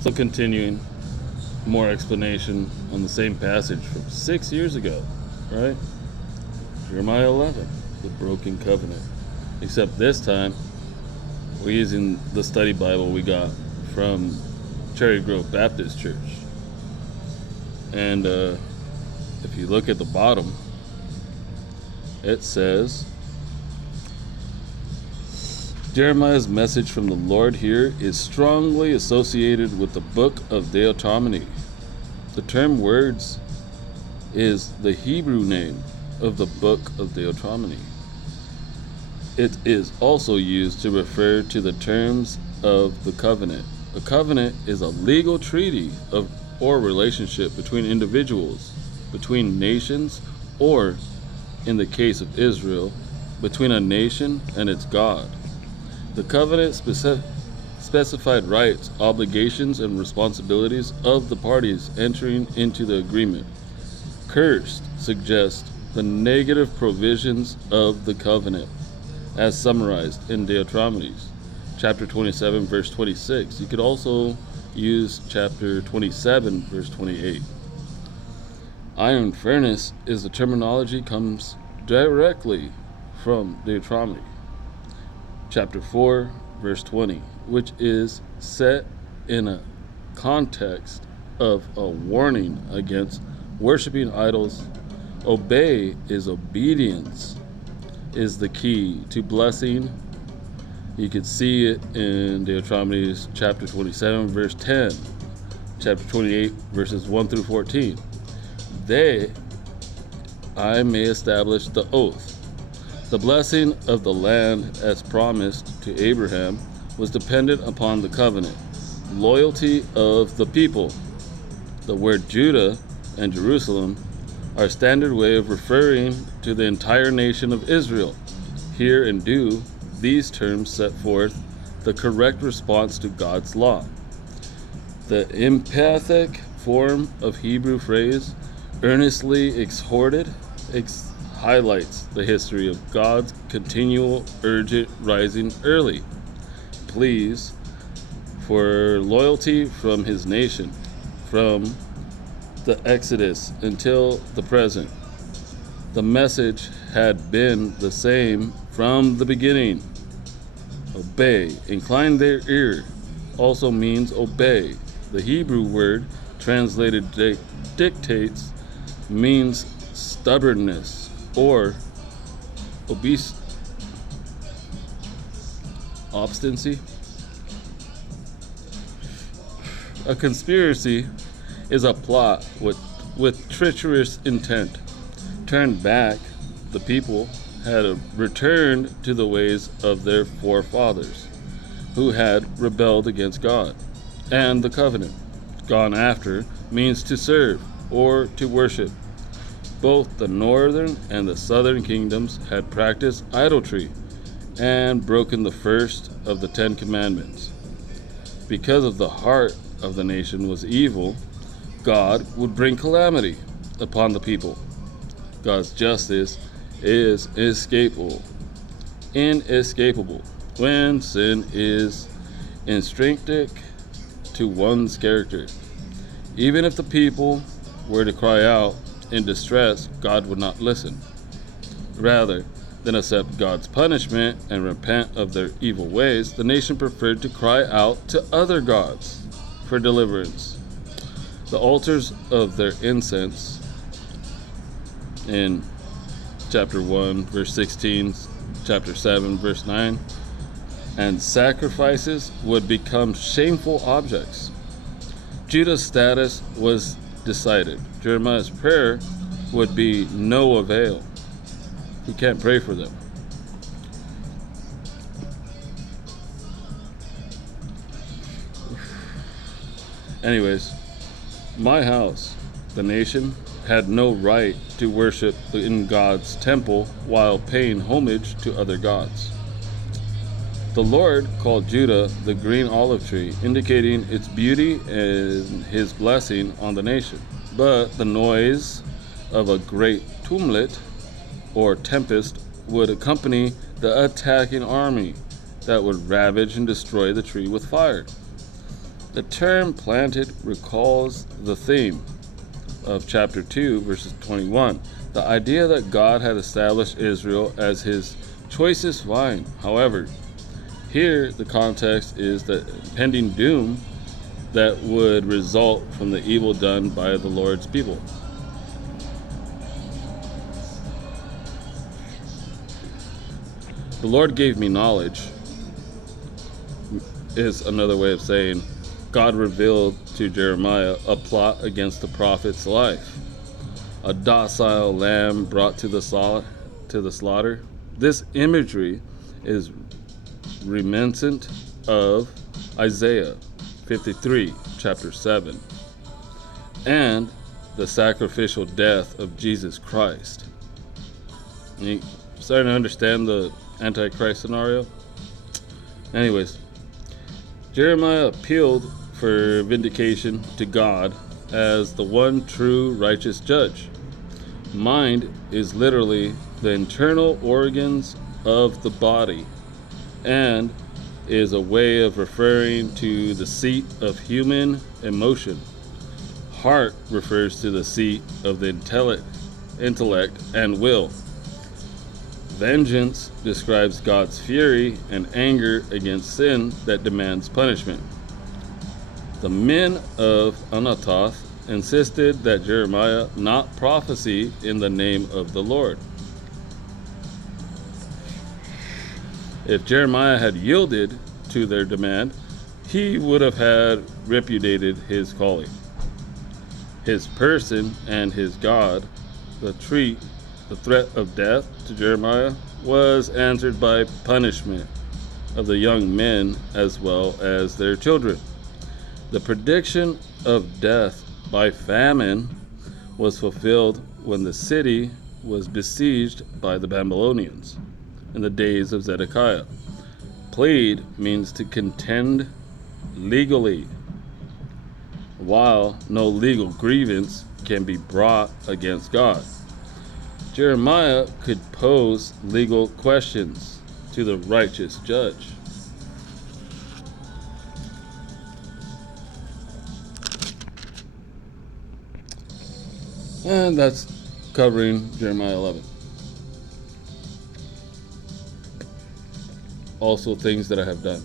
So continuing, more explanation on the same passage from 6 years ago, right? Jeremiah 11, the broken covenant. Except this time, we're using the study Bible we got from Cherry Grove Baptist Church. And if you look at the bottom, it says, Jeremiah's message from the Lord here is strongly associated with the book of Deuteronomy. The term words is the Hebrew name of the book of Deuteronomy. It is also used to refer to the terms of the covenant. A covenant is a legal treaty of or relationship between individuals, between nations, or, in the case of Israel, between a nation and its God. The covenant specified rights, obligations, and responsibilities of the parties entering into the agreement. Cursed suggests the negative provisions of the covenant, as summarized in Deuteronomy, chapter 27, verse 26. You could also use chapter 27, verse 28. Iron furnace is the terminology comes directly from Deuteronomy, chapter 4, verse 20, which is set in a context of a warning against worshiping idols. Obey is obedience is the key to blessing. You could see it in Deuteronomy chapter 27, verse 10, chapter 28, verses 1 through 14. I may establish the oath. The blessing of the land as promised to Abraham was dependent upon the covenant, loyalty of the people. The word Judah and Jerusalem are a standard way of referring to the entire nation of Israel. Here and do, these terms set forth the correct response to God's law. The emphatic form of Hebrew phrase, earnestly exhorted, highlights the history of God's continual urgent rising early pleas for loyalty from his nation, from the Exodus until the present. The message had been the same from the beginning. Obey, incline their ear, also means obey. The Hebrew word translated dictates means stubbornness or obstinacy. A conspiracy is a plot with treacherous intent. Turned back, the people had returned to the ways of their forefathers, who had rebelled against God and the covenant. Gone after means to serve or to worship. Both the northern and the southern kingdoms had practiced idolatry and broken the first of the 10 commandments. Because of the heart of the nation was evil, God would bring calamity upon the people. God's justice is inescapable when sin is intrinsic to one's character. Even if the people were to cry out in distress, God would not listen. Rather than accept God's punishment and repent of their evil ways, the nation preferred to cry out to other gods for deliverance. The altars of their incense in chapter 1, verse 16, chapter 7, verse 9, and sacrifices would become shameful objects. Judah's status was decided. Jeremiah's prayer would be no avail. He can't pray for them. Anyways, my house, the nation, had no right to worship in God's temple while paying homage to other gods. The Lord called Judah the green olive tree, indicating its beauty and his blessing on the nation. But the noise of a great tumult or tempest would accompany the attacking army that would ravage and destroy the tree with fire. The term planted recalls the theme of chapter 2, verses 21, the idea that God had established Israel as his choicest vine. However, here the context is the impending doom that would result from the evil done by the Lord's people. The Lord gave me knowledge is another way of saying God revealed to Jeremiah a plot against the prophet's life. A docile lamb brought to the slaughter. This imagery is reminiscent of Isaiah 53, chapter 7, and the sacrificial death of Jesus Christ. You starting to understand the Antichrist scenario? Anyways, Jeremiah appealed for vindication to God as the one true righteous judge. Mind is literally the internal organs of the body and is a way of referring to the seat of human emotion. Heart refers to the seat of the intellect and will. Vengeance describes God's fury and anger against sin that demands punishment. The men of Anathoth insisted that Jeremiah not prophesy in the name of the Lord. If Jeremiah had yielded to their demand, he would have had repudiated his calling, his person, and his God. The threat of death to Jeremiah was answered by punishment of the young men as well as their children. The prediction of death by famine was fulfilled when the city was besieged by the Babylonians in the days of Zedekiah. Plead means to contend legally, while no legal grievance can be brought against God. Jeremiah could pose legal questions to the righteous judge. And that's covering Jeremiah 11. Also, things that I have done.